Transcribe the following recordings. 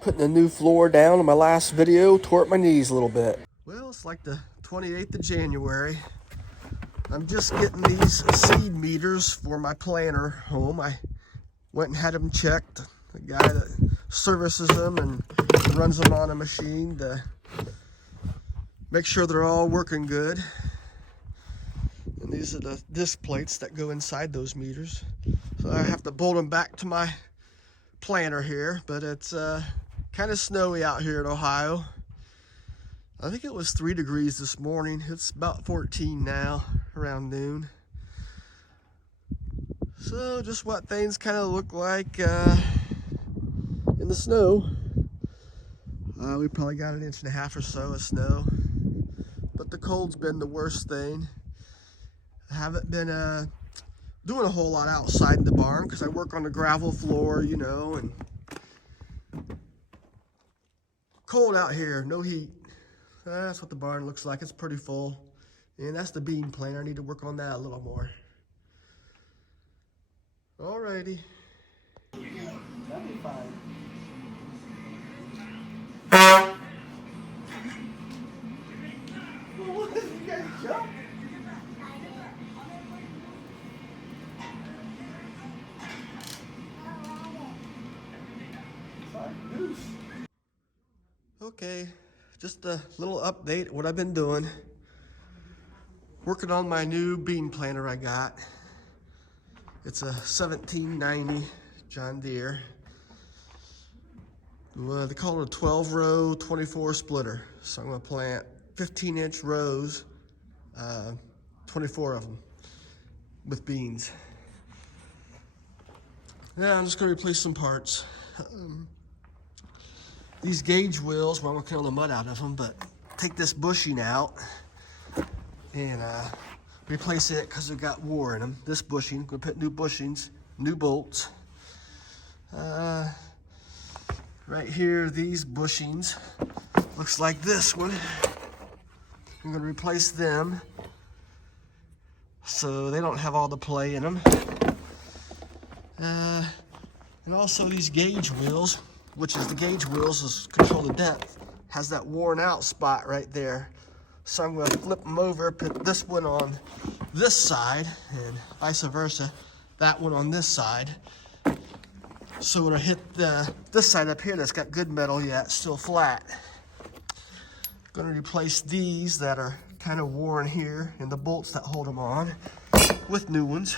Putting a new floor down in my last video, tore up my knees a little bit. Well, it's like the 28th of January. I'm just getting these seed meters for my planter home. I went and had them checked. The guy that services them and runs them on a machine to make sure they're all working good. And these are the disc plates that go inside those meters. So I have to bolt them back to my planter here, but it's kind of snowy out here in Ohio. I think it was 3 degrees this morning. It's about 14 now, around noon. So just what things kind of look like in the snow. We probably got 1.5 inches or so of snow, but the cold's been the worst thing. I haven't been doing a whole lot outside in the barn because I work on the gravel floor, you know, and cold out here, no heat. That's what the barn looks like. It's pretty full. And that's the bean planter. I need to work on that a little more. Alrighty. That'll be fine. What is you guys jump? Okay, just a little update of what I've been doing. Working on my new bean planter I got. It's a 1790 John Deere. They call it a 12 row 24 splitter. So I'm gonna plant 15-inch rows, 24 of them with beans. Yeah, I'm just gonna replace some parts. These gauge wheels, well, I'm gonna clean all the mud out of them, but take this bushing out and replace it because it got war in them. This bushing, gonna put new bushings, new bolts. Right here, these bushings, looks like this one. I'm gonna replace them so they don't have all the play in them. And also these gauge wheels, which is the gauge wheels is control the depth, has that worn out spot right there. So I'm gonna flip them over, put this one on this side and vice versa, that one on this side. So when I hit this side up here that's got good metal yet, still flat. Gonna replace these that are kind of worn here and the bolts that hold them on with new ones.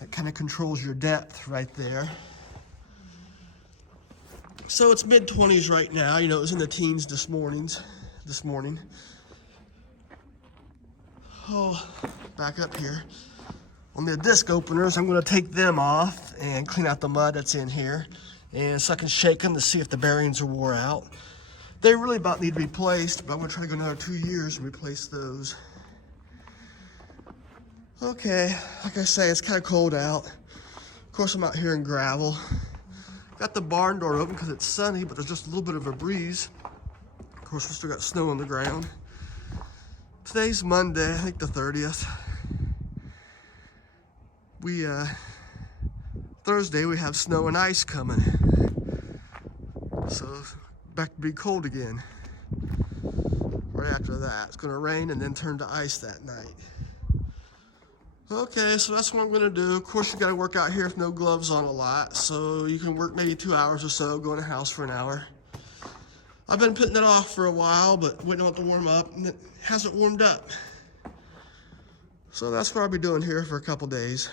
That kind of controls your depth right there. So it's mid-20s right now. You know, it was in the teens this morning. Oh, back up here. On the disc openers, I'm gonna take them off and clean out the mud that's in here. And so I can shake them to see if the bearings are wore out. They really about need replaced, but I'm gonna try to go another 2 years and replace those. Okay, like I say, it's kind of cold out. Of course, I'm out here in gravel. Got the barn door open because it's sunny, but there's just a little bit of a breeze. Of course, we still got snow on the ground. Today's Monday, I think the 30th. Thursday we have snow and ice coming. So, back to be cold again. Right after that, it's gonna rain and then turn to ice that night. Okay, so that's what I'm gonna do. Of course, you gotta work out here with no gloves on a lot, so you can work maybe 2 hours or so, go in the house for an hour. I've been putting it off for a while, but waiting on it to warm up, and it hasn't warmed up. So that's what I'll be doing here for a couple days.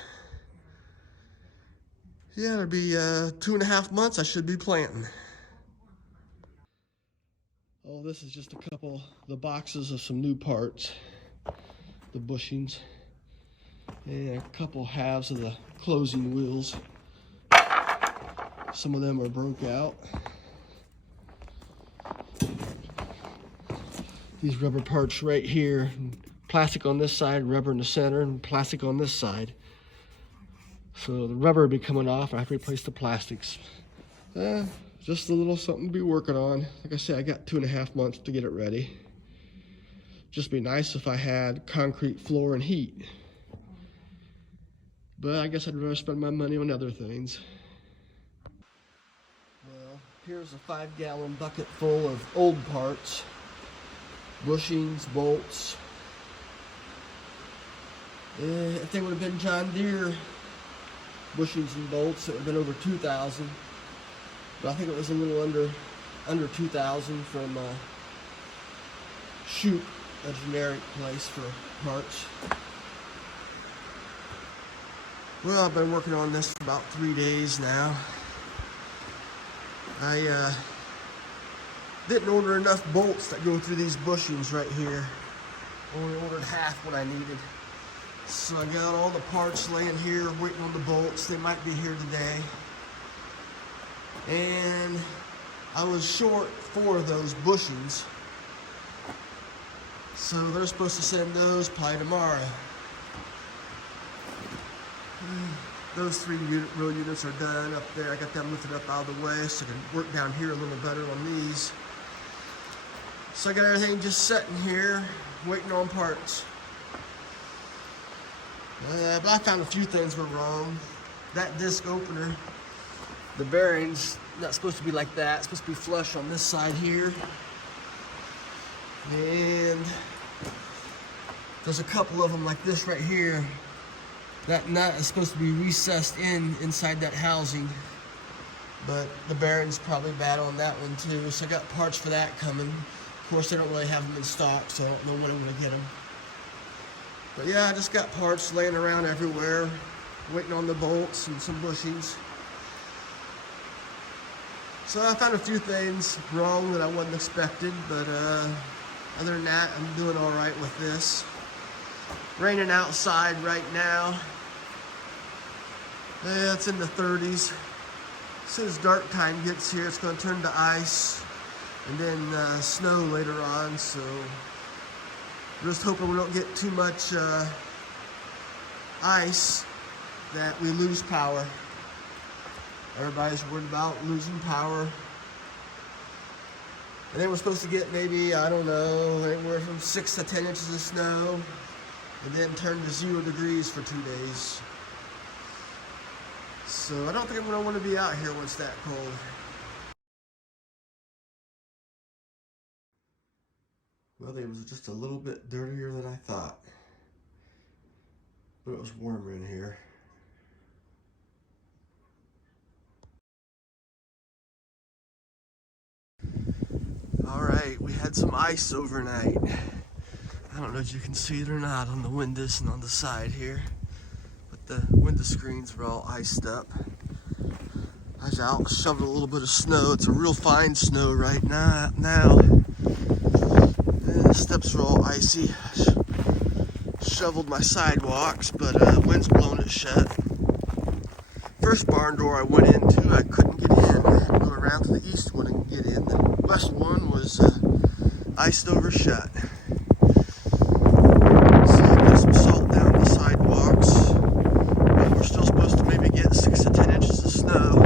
Yeah, it'll be 2.5 months I should be planting. Oh, this is just a couple, the boxes of some new parts, the bushings. And a couple halves of the closing wheels. Some of them are broke out. These rubber parts right here, plastic on this side, rubber in the center, and plastic on this side. So the rubber will be coming off. I have to replace the plastics. Just a little something to be working on. Like I said, I got 2.5 months to get it ready. Just be nice if I had concrete floor and heat. But I guess I'd rather spend my money on other things. Well, Here's a 5-gallon bucket full of old parts, bushings, bolts. If they would have been John Deere bushings and bolts, it would have been over 2,000. But I think it was a little under 2,000 from Shoot, a generic place for parts. Well, I've been working on this for about 3 days now. I didn't order enough bolts that go through these bushings right here. Only ordered half what I needed. So I got all the parts laying here waiting on the bolts. They might be here today. And I was short 4 of those bushings. So they're supposed to send those probably tomorrow. Those 3 row units are done up there. I got them lifted up out of the way so I can work down here a little better on these. So I got everything just sitting here, waiting on parts. But I found a few things were wrong. That disc opener, the bearing's not supposed to be like that. It's supposed to be flush on this side here. And there's a couple of them like this right here. That nut is supposed to be recessed inside that housing, but the bearing's probably bad on that one too. So I got parts for that coming. Of course, they don't really have them in stock, so I don't know when I'm gonna get them. But yeah, I just got parts laying around everywhere, waiting on the bolts and some bushings. So I found a few things wrong that I wasn't expected, but other than that, I'm doing all right with this. Raining outside right now. Yeah, it's in the 30s. As soon as dark time gets here, it's going to turn to ice and then snow later on. So we're just hoping we don't get too much ice that we lose power. Everybody's worried about losing power. And then we're supposed to get maybe, I don't know, anywhere from 6 to 10 inches of snow. And then turn to 0 degrees for 2 days. So I don't think I'm going to want to be out here when it's that cold. Well, it was just a little bit dirtier than I thought. But it was warmer in here. Alright, we had some ice overnight. I don't know if you can see it or not on the windows and on the side here. But the window screens were all iced up. I was out shoveling a little bit of snow. It's a real fine snow right now. The steps are all icy. Shoveled my sidewalks, but wind's blowing it shut. First barn door I went into, I couldn't get in. I had to go around to the east one and get in. The west one was iced over shut. So I put some salt down the sidewalks. And we're still supposed to maybe get 6 to 10 inches of snow.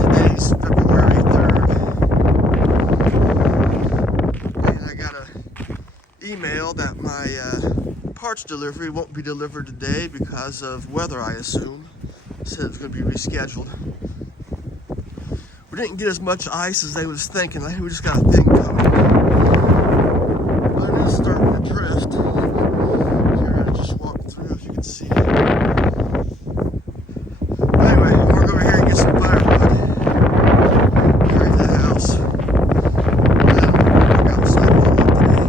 Today's February 3rd. And I got an email that my parts delivery won't be delivered today because of weather, I assume. Said it's going to be rescheduled. We didn't get as much ice as they was thinking. I think we just got a thin coat. But it is starting to drift. Here, I just walked through, as you can see. Anyway, we're going over here and get some firewood. Carry to the house. I don't work outside all day today.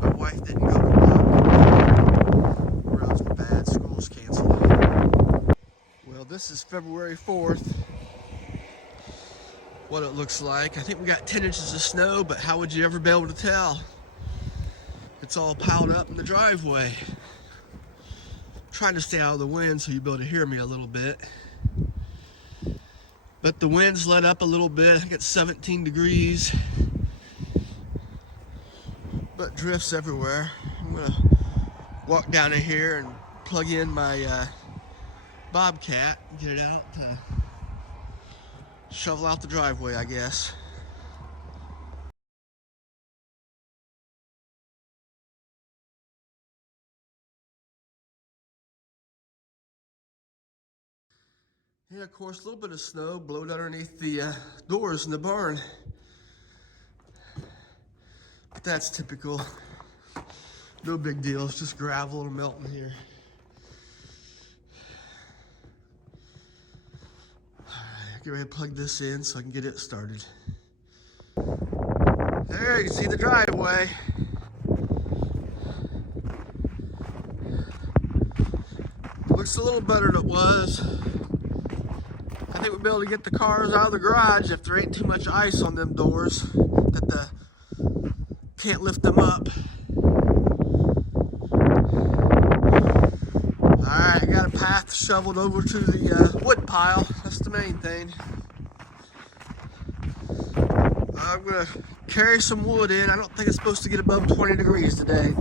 My wife didn't go to work. Roads were bad. School's canceled. Well, this is February 4th. What it looks like. I think we got 10 inches of snow, but how would you ever be able to tell? It's all piled up in the driveway. I'm trying to stay out of the wind so you'll be able to hear me a little bit. But the wind's let up a little bit. I think it's 17 degrees. But drifts everywhere. I'm gonna walk down in here and plug in my Bobcat and get it out to shovel out the driveway, I guess. Yeah, of course, a little bit of snow blowed underneath the doors in the barn. But that's typical. No big deal, it's just gravel and melting here. Alright, get ready to plug this in so I can get it started. There, you can see the driveway. Looks a little better than it was. I think we'll be able to get the cars out of the garage if there ain't too much ice on them doors that can't lift them up. Alright, I got a path shoveled over to the wood pile. That's the main thing. I'm gonna carry some wood in. I don't think it's supposed to get above 20 degrees today.